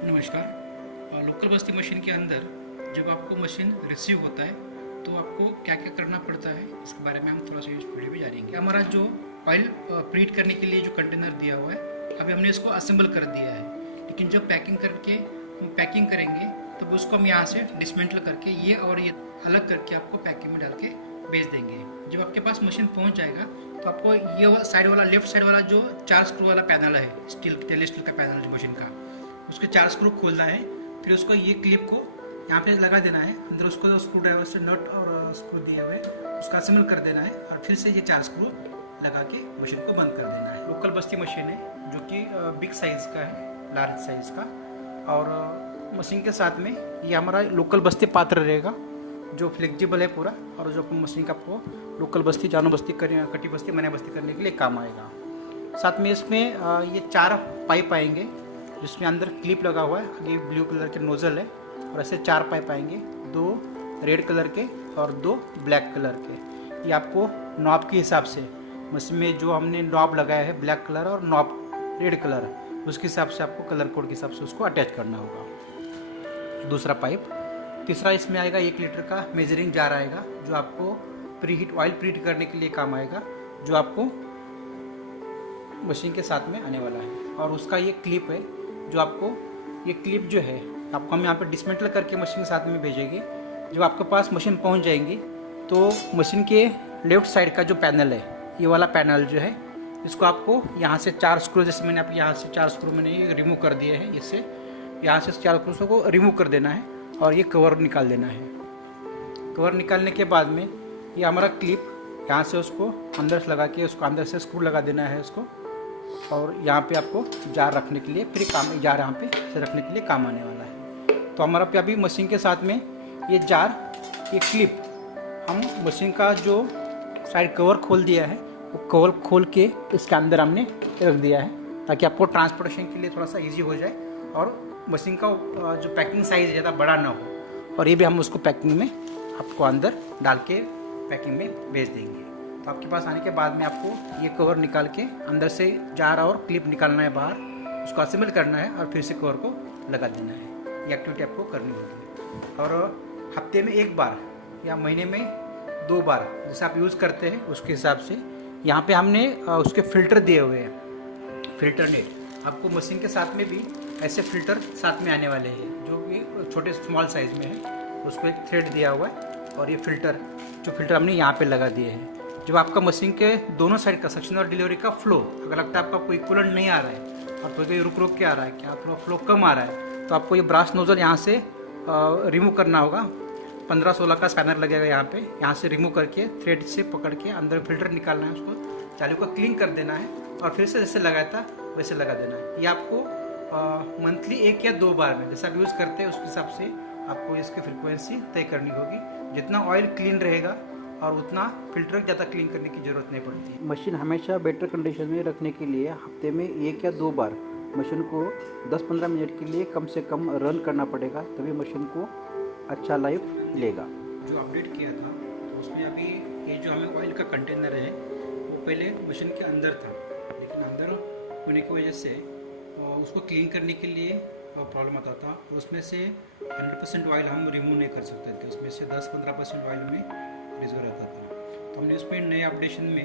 नमस्कार। लोकल बस्ती मशीन के अंदर जब आपको मशीन रिसीव होता है तो आपको क्या क्या करना पड़ता है इसके बारे में हम थोड़ा सा इस वीडियो में जानेंगे। हमारा जो ऑयल प्रीट करने के लिए जो कंटेनर दिया हुआ है अभी हमने इसको असेंबल कर दिया है, लेकिन जब पैकिंग करके हम पैकिंग करेंगे तब तो उसको हम यहाँ से डिसमेंटल करके ये और ये अलग करके आपको पैकिंग में डाल के भेज देंगे। जब आपके पास मशीन पहुँच जाएगा तो आपको ये साइड वाला लेफ्ट साइड वाला जो 4 स्क्रू वाला पैनल है, स्टेनलेस स्टील का पैनल जो मशीन का, उसके 4 स्क्रू खोलना है। फिर उसको ये क्लिप को यहाँ पे लगा देना है, अंदर उसको स्क्रू ड्राइवर से नट और स्क्रू दिए हुए उसका असेंबल कर देना है और फिर से ये 4 स्क्रू लगा के मशीन को बंद कर देना है। लोकल बस्ती मशीन है जो कि बिग साइज़ का है, लार्ज साइज़ का। और मशीन के साथ में ये हमारा लोकल बस्ती पात्र रहेगा जो फ्लेक्सिबल है पूरा, और जो अपन मशीन का आपको लोकल बस्ती, जानो बस्ती, कटी बस्ती, मना बस्ती करने के लिए काम आएगा। साथ में इसमें ये 4 पाइप आएंगे जिसमें अंदर क्लिप लगा हुआ है। आगे ब्लू कलर के नोजल है और ऐसे 4 पाइप आएंगे, 2 रेड कलर के और 2 ब्लैक कलर के। ये आपको नॉब के हिसाब से मशीन में जो हमने नॉब लगाया है ब्लैक कलर और नॉब रेड कलर, उसके हिसाब से आपको कलर कोड के हिसाब से उसको अटैच करना होगा। दूसरा पाइप। तीसरा इसमें आएगा 1 लीटर का मेजरिंग जार आएगा जो आपको प्रीहीट ऑयल प्रीहीट करने के लिए काम आएगा, जो आपको मशीन के साथ में आने वाला है। और उसका ये क्लिप है जो आपको, ये क्लिप जो है आपको हम यहाँ पे डिसमेंटल करके मशीन के साथ में भेजेंगे। जब आपके पास मशीन पहुँच जाएंगी तो मशीन के लेफ्ट साइड का जो पैनल है, ये वाला पैनल जो है, इसको आपको यहाँ से 4 स्क्रू, जैसे मैंने आप यहाँ से 4 स्क्रू मैंने रिमूव कर दिए हैं, इससे यहाँ से 4 स्क्रू को रिमूव कर देना है और ये कवर निकाल देना है। कवर निकालने के बाद में ये हमारा क्लिप यहाँ से उसको अंदर से लगा के उसको अंदर से स्क्रू लगा देना है उसको, और यहाँ पे आपको जार रखने के लिए फिर काम, जार यहाँ पे से रखने के लिए काम आने वाला है। तो हमारा पे अभी मशीन के साथ में ये जार, ये क्लिप हम मशीन का जो साइड कवर खोल दिया है वो कवर खोल के इसके अंदर हमने रख दिया है ताकि आपको ट्रांसपोर्टेशन के लिए थोड़ा सा ईजी हो जाए और मशीन का जो पैकिंग साइज़ ज़्यादा बड़ा ना हो। और ये भी हम उसको पैकिंग में आपको अंदर डाल के पैकिंग में भेज देंगे। तो आपके पास आने के बाद में आपको ये कवर निकाल के अंदर से जार और क्लिप निकालना है बाहर, उसको असेंबल करना है और फिर से कवर को लगा देना है। ये एक्टिविटी आपको करनी होगी। और हफ्ते में 1 बार या महीने में 2 बार जैसे आप यूज़ करते हैं उसके हिसाब से यहाँ पे हमने उसके फ़िल्टर दिए हुए हैं, फ़िल्टर नेट। आपको मशीन के साथ में भी ऐसे फ़िल्टर साथ में आने वाले हैं जो कि छोटे स्मॉल साइज़ में है। उसको एक थ्रेड दिया हुआ है और ये फ़िल्टर हमने यहाँ पे लगा दिए हैं। जब आपका मशीन के दोनों साइड का सक्शन और डिलीवरी का फ्लो अगर लगता है आपका कोई इक्विवेलेंट नहीं आ रहा है और कोई रुक के आ रहा है, क्या थोड़ा फ्लो कम आ रहा है, तो आपको ये ब्रास नोजल यहाँ से रिमूव करना होगा। 15-16 का स्पैनर लगेगा यहाँ से रिमूव करके थ्रेड से पकड़ के अंदर फिल्टर निकालना है, उसको चालू को क्लीन कर देना है और फिर से जैसे लगाया था वैसे लगा देना है। ये आपको मंथली 1 या 2 बार में जैसा आप यूज़ करते हैं उसके हिसाब से आपको इसकी फ्रिक्वेंसी तय करनी होगी। जितना ऑयल क्लीन रहेगा और उतना फिल्टर ज़्यादा क्लीन करने की ज़रूरत नहीं पड़ती। मशीन हमेशा बेटर कंडीशन में रखने के लिए हफ्ते में 1 या 2 बार मशीन को 10-15 मिनट के लिए कम से कम रन करना पड़ेगा, तभी मशीन को अच्छा लाइफ मिलेगा। जो अपडेट किया था तो उसमें अभी ये जो हमें ऑयल का कंटेनर है वो पहले मशीन के अंदर था, लेकिन अंदर होने की वजह से उसको क्लीन करने के लिए प्रॉब्लम आता था और उसमें से 100% ऑयल हम रिमूव नहीं कर सकते थे। उसमें से 10-15% ऑयल में रिजर्व रहता था। तो हमने उसमें नए अपडेशन में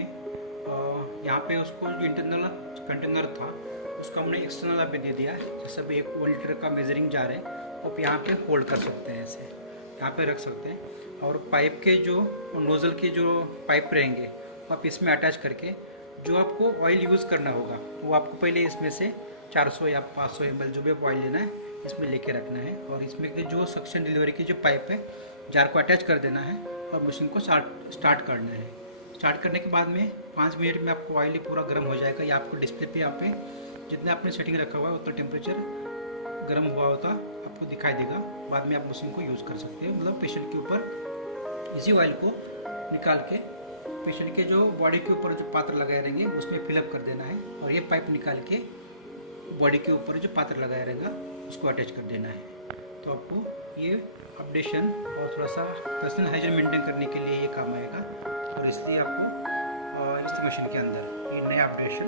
यहाँ पे उसको जो इंटरनल कंटेनर था उसको हमने एक्सटर्नल यहाँ पे दे दिया है। जैसे भी 1 लीटर का मेजरिंग जार है आप यहाँ पे होल्ड कर सकते हैं, ऐसे यहाँ पे रख सकते हैं। और पाइप के जो नोज़ल के जो पाइप रहेंगे आप इसमें अटैच करके जो आपको ऑयल यूज़ करना होगा वो आपको पहले इसमें से 400 या 500 ml जो भी आप ऑयल लेना है इसमें लेके रखना है और इसमें के जो सक्शन डिलीवरी की जो पाइप है जार को अटैच कर देना है और मशीन को स्टार्ट करना है। स्टार्ट करने के बाद में 5 मिनट में आपको ऑयल पूरा गर्म हो जाएगा। या आपको डिस्प्ले पे यहाँ पे जितना आपने सेटिंग रखा हुआ है उतना टेम्परेचर गर्म हुआ होता आपको दिखाई देगा। बाद में आप मशीन को यूज़ कर सकते हैं। मतलब पेशेंट के ऊपर इसी ऑयल को निकाल के पेशेंट के जो बॉडी के ऊपर जो पात्र लगाए रहेंगे उसमें फिलअप कर देना है और ये पाइप निकाल के बॉडी के ऊपर जो पात्र लगाया रहेगा उसको अटैच कर देना है। तो आपको ये अपडेशन और थोड़ा सा पर्सनल हाइजीन मेंटेन करने के लिए ये काम आएगा और इसलिए आपको इस मशीन के अंदर ये नया अपडेशन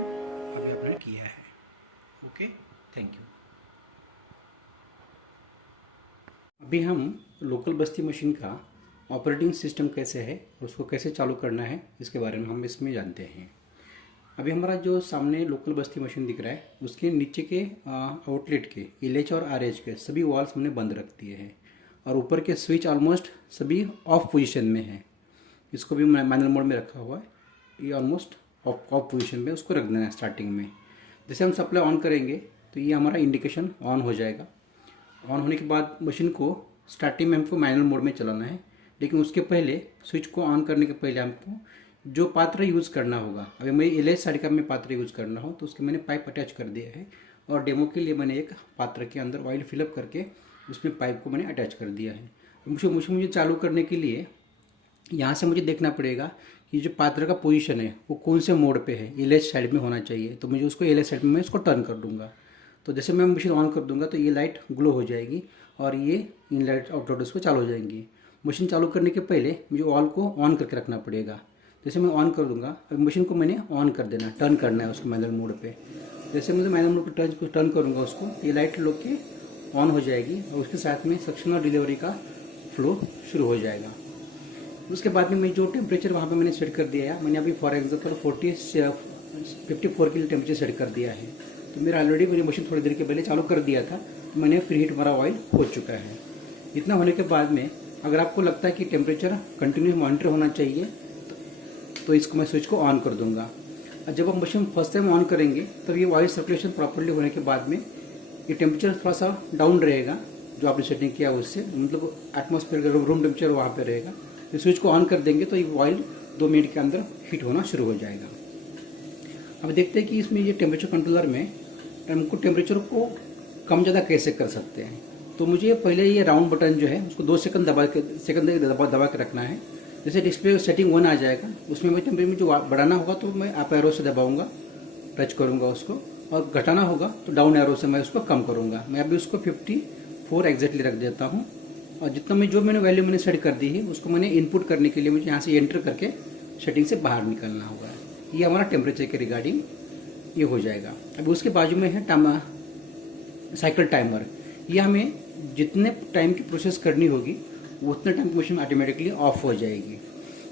अभी आपने किया है। Okay, thank you. अभी हम लोकल बस्ती मशीन का ऑपरेटिंग सिस्टम कैसे है और उसको कैसे चालू करना है इसके बारे में हम इसमें जानते हैं। अभी हमारा जो सामने लोकल बस्ती मशीन दिख रहा है उसके नीचे के आउटलेट के LH और RH के सभी वॉल्स हमने बंद रख दिए हैं और ऊपर के स्विच ऑलमोस्ट सभी ऑफ पोजीशन में है। इसको भी मैनुअल मोड में रखा हुआ है, ये ऑलमोस्ट ऑफ पोजीशन में उसको रख देना है स्टार्टिंग में। जैसे हम सप्लाई ऑन करेंगे तो ये हमारा इंडिकेशन ऑन हो जाएगा। ऑन होने के बाद मशीन को स्टार्टिंग में हमको मैनुअल मोड में चलाना है, लेकिन उसके पहले स्विच को ऑन करने के पहले हमको जो पात्र यूज़ करना होगा, अभी मैं LH साइड का मैं पात्र यूज़ करना हो तो उसके मैंने पाइप अटैच कर दिया है और डेमो के लिए मैंने एक पात्र के अंदर ऑयल फिलअप करके उसमें पाइप को मैंने अटैच कर दिया है। मुझे चालू करने के लिए यहाँ से मुझे देखना पड़ेगा कि जो पात्र का पोजीशन है वो कौन से मोड पे है, LH साइड में होना चाहिए। तो मुझे उसको LH साइड में मैं इसको टर्न कर दूँगा। तो जैसे मैं मशीन ऑन कर दूंगा तो ये लाइट ग्लो हो जाएगी और ये इन लाइट आउटलेट उसको चालू हो जाएंगी। मशीन चालू करने के पहले मुझे ऑल को ऑन करके रखना पड़ेगा। जैसे मैं ऑन कर दूंगा, अभी मशीन को मैंने ऑन कर देना, टर्न करना है उसको मैनुअल मोड पे। जैसे मुझे मैनुअल मोड पर टर्न करूँगा उसको, ये लाइट लोग के ऑन हो जाएगी और उसके साथ में सक्शन और डिलीवरी का फ्लो शुरू हो जाएगा। उसके बाद में मैं जो टेम्परेचर वहाँ पर मैंने सेट कर दिया है, मैंने अभी फॉर एग्जाम्पल 54 के लिए टेम्परेचर सेट कर दिया है। तो मेरा ऑलरेडी मेरी मशीन थोड़ी देर के पहले चालू कर दिया था, तो मैंने फ्री हीट हमारा ऑयल हो चुका है। इतना होने के बाद में अगर आपको लगता है कि टेम्परेचर कंटिन्यू मॉनिटर होना चाहिए तो इसको मैं स्विच को ऑन कर दूंगा। और जब हम मशीन फर्स्ट टाइम ऑन करेंगे तब ये ऑयल सर्कुलेशन प्रॉपर्ली होने के बाद में ये टेम्परेचर थोड़ा सा डाउन रहेगा, जो आपने सेटिंग किया उससे, मतलब एटमॉस्फेयर रूम टेम्परेचर वहाँ पर रहेगा। तो स्विच को ऑन कर देंगे तो ये ऑयल 2 मिनट के अंदर हीट होना शुरू हो जाएगा। अब देखते हैं कि इसमें ये टेम्परेचर कंट्रोलर में हमको टेम्परेचर को कम ज़्यादा कैसे कर सकते हैं। तो मुझे पहले ये राउंड बटन जो है उसको 2 सेकंड दबा के रखना है। जैसे डिस्प्ले सेटिंग 1 आ जाएगा, उसमें मैं टेम्परेचर जो बढ़ाना होगा तो मैं अप एरो से दबाऊंगा, टच करूंगा उसको, और घटाना होगा तो डाउन एरो से मैं उसको कम करूंगा। मैं अभी उसको 54 एग्जैक्टली रख देता हूँ। और जितना मैंने वैल्यू मैंने सेट कर दी है उसको मैंने इनपुट करने के लिए मुझे यहाँ से एंटर करके सेटिंग से बाहर निकलना होगा। ये हमारा टेम्परेचर के रिगार्डिंग ये हो जाएगा। अभी उसके बाजू में है साइकिल टाइमर। ये हमें जितने टाइम की प्रोसेस करनी होगी उतने टाइम की मशीन ऑटोमेटिकली ऑफ हो जाएगी।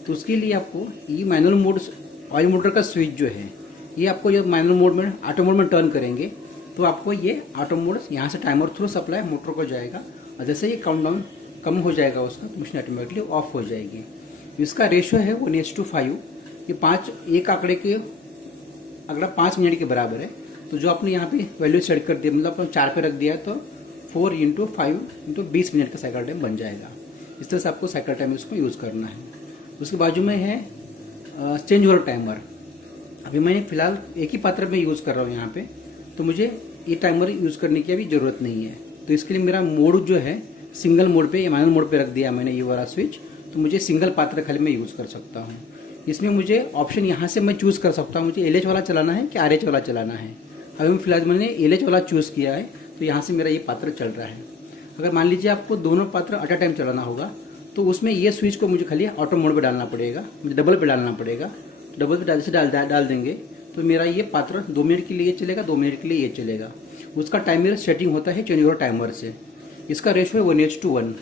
तो उसके लिए आपको ये मैनुअल मोड ऑयल मोटर का स्विच जो है ये आपको जब मैनुअल मोड में ऑटो मोड में टर्न करेंगे तो आपको ये ऑटो मोड यहाँ से टाइमर थ्रू सप्लाई मोटर को जाएगा और जैसे ये काउंटडाउन कम हो जाएगा उसका तो मशीन ऑटोमेटिकली ऑफ हो जाएगी। इसका रेशियो है 1:5। ये 5 एक आंकड़े के अगला 5 मिनट के बराबर है। तो जो आपने यहाँ पे वैल्यू सेट कर दिया, मतलब आपने 4 पे रख दिया तो 4 × 5 × 20 मिनट का साइकिल टाइम बन जाएगा। इस तरह से आपको साइकिल टाइम उसको यूज़ करना है। उसके बाजू में है चेंज ओवर टाइमर। अभी मैं फ़िलहाल एक ही पात्र में यूज़ कर रहा हूँ यहाँ पे, तो मुझे ये टाइमर यूज़ करने की अभी ज़रूरत नहीं है। तो इसके लिए मेरा मोड जो है सिंगल मोड पे या मैनुअल मोड पे रख दिया मैंने ये वाला स्विच, तो मुझे सिंगल पात्र खाली मैं यूज़ कर सकता हूँ। इसमें मुझे ऑप्शन यहाँ से मैं चूज़ कर सकता हूँ मुझे LH वाला चलाना है कि RH वाला चलाना है। अभी मैं फिलहाल मैंने LH वाला चूज़ किया है, तो यहाँ से मेरा ये पात्र चल रहा है। अगर मान लीजिए आपको दोनों पात्र एट अ टाइम चलाना होगा तो उसमें ये स्विच को मुझे खाली ऑटो मोड पे डालना पड़ेगा, मुझे डबल पे डालना पड़ेगा। डबल पे डाल देंगे तो मेरा ये पात्र 2 मिनट के लिए चलेगा, 2 मिनट के लिए ये चलेगा। उसका टाइमर सेटिंग होता है चेंज ओवर टाइमर से। इसका रेशियो है 1:1।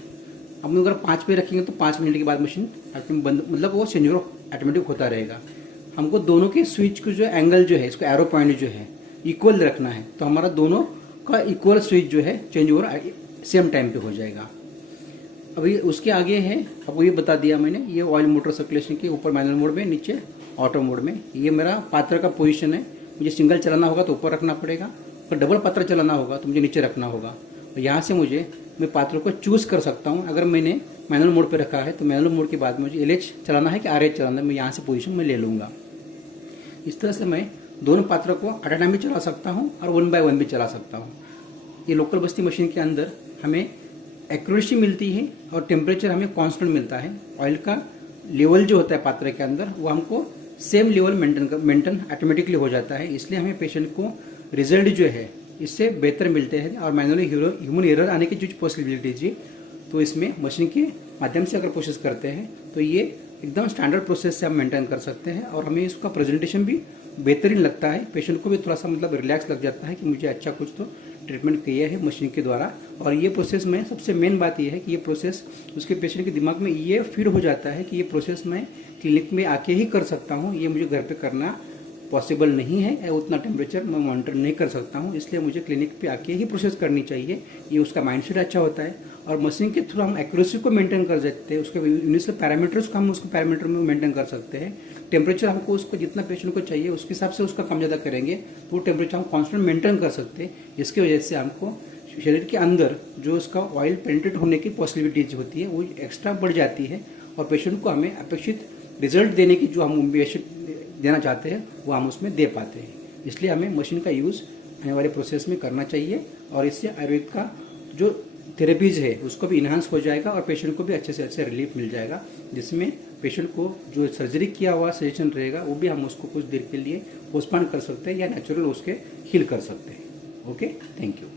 अब अगर 5 पे रखेंगे तो 5 मिनट के बाद मशीन बंद, मतलब वो चेंज ओवर ऑटोमेटिक होता रहेगा। हमको दोनों के स्विच को जो एंगल जो है, इसको एरो पॉइंट जो है इक्वल रखना है, तो हमारा दोनों का इक्वल स्विच जो है चेंज ओवर सेम टाइम पे हो जाएगा। अभी उसके आगे है, आपको ये बता दिया मैंने, ये ऑयल मोटर सर्कुलेशन के ऊपर मैनुअल मोड में, नीचे ऑटो मोड में। ये मेरा पात्र का पोजीशन है। मुझे सिंगल चलाना होगा तो ऊपर रखना पड़ेगा, और डबल पात्र चलाना होगा तो मुझे नीचे रखना होगा। और यहाँ से मैं पात्रों को चूज़ कर सकता हूँ। अगर मैंने मैनुअल मोड पे रखा है तो मैनुअल मोड के बाद मुझे LH चलाना है कि RH चलाना है, मैं यहाँ से पोजीशन में ले लूँगा। इस तरह से मैं दोनों पात्रों को एट अ टाइम भी चला सकता हूँ और 1 by 1 भी चला सकता हूँ। ये लोकल बस्ती मशीन के अंदर हमें एक्यूरेसी मिलती है और टेम्परेचर हमें कांस्टेंट मिलता है। ऑयल का लेवल जो होता है पात्र के अंदर वो हमको सेम लेवल मेंटेन ऑटोमेटिकली हो जाता है। इसलिए हमें पेशेंट को रिजल्ट जो है इससे बेहतर मिलते हैं। और मैनुअली ह्यूमन एरर आने की जो पॉसिबिलिटीज है, तो इसमें मशीन के माध्यम से अगर प्रोसेस करते हैं तो ये एकदम स्टैंडर्ड प्रोसेस से हम मेंटेन कर सकते हैं और हमें इसका प्रेजेंटेशन भी बेहतरीन लगता है। पेशेंट को भी थोड़ा सा मतलब रिलैक्स लग जाता है कि मुझे अच्छा कुछ तो ट्रीटमेंट किया है मशीन के द्वारा। और ये प्रोसेस में सबसे मेन बात ये है कि ये प्रोसेस उसके पेशेंट के दिमाग में ये फीड हो जाता है कि ये प्रोसेस मैं क्लिनिक में आके ही कर सकता हूँ, ये मुझे घर पे करना पॉसिबल नहीं है, उतना टेम्परेचर मैं मॉनिटर नहीं कर सकता हूँ, इसलिए मुझे क्लिनिक पे आके ही प्रोसेस करनी चाहिए। ये उसका माइंडसेट अच्छा होता है। और मशीन के थ्रू हम एक्यूरेसी को मेंटेन कर सकते हैं, उसके यूनिवर्सल पैरामीटर्स को हम उसको पैरामीटर में मेंटेन कर सकते हैं। टेम्परेचर हमको उसको जितना पेशेंट को चाहिए उसके हिसाब से उसका कम ज़्यादा करेंगे तो वो टेम्परेचर हम कॉन्स्टेंट मेंटेन कर सकते हैं। इसकी वजह से हमको शरीर के अंदर जो उसका ऑयल पेनिट्रेट होने की पॉसिबिलिटीज होती है वो एक्स्ट्रा बढ़ जाती है, और पेशेंट को हमें अपेक्षित रिजल्ट देने की जो हम देना चाहते हैं वो हम उसमें दे पाते हैं। इसलिए हमें मशीन का यूज़ आने वाले प्रोसेस में करना चाहिए, और इससे आयुर्वेद का जो थेरेपीज है उसको भी इन्हांस हो जाएगा और पेशेंट को भी अच्छे से अच्छे रिलीफ मिल जाएगा, जिसमें पेशेंट को जो सर्जरी किया हुआ सजेशन रहेगा वो भी हम उसको कुछ देर के लिए पोस्टपोन कर सकते हैं या नेचुरल उसके हील कर सकते हैं। Okay, thank you.